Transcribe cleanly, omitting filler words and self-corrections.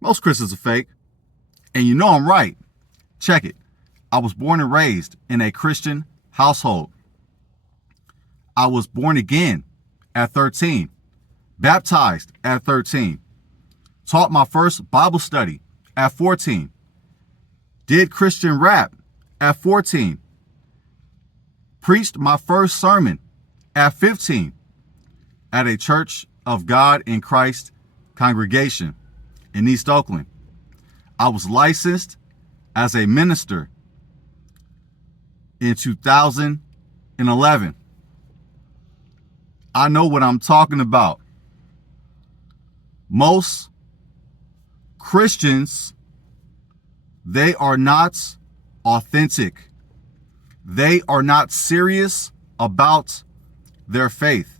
Most Christians are fake. And you know I'm right. Check it. I was born and raised in a Christian household. I was born again at 13. Baptized at 13. Taught my first Bible study at 14. Did Christian rap at 14. Preached my first sermon at 15 at a Church of God in Christ congregation in East Oakland. I was licensed as a minister in 2011. I know what I'm talking about. Most Christians, they are not authentic. They are not serious about their faith.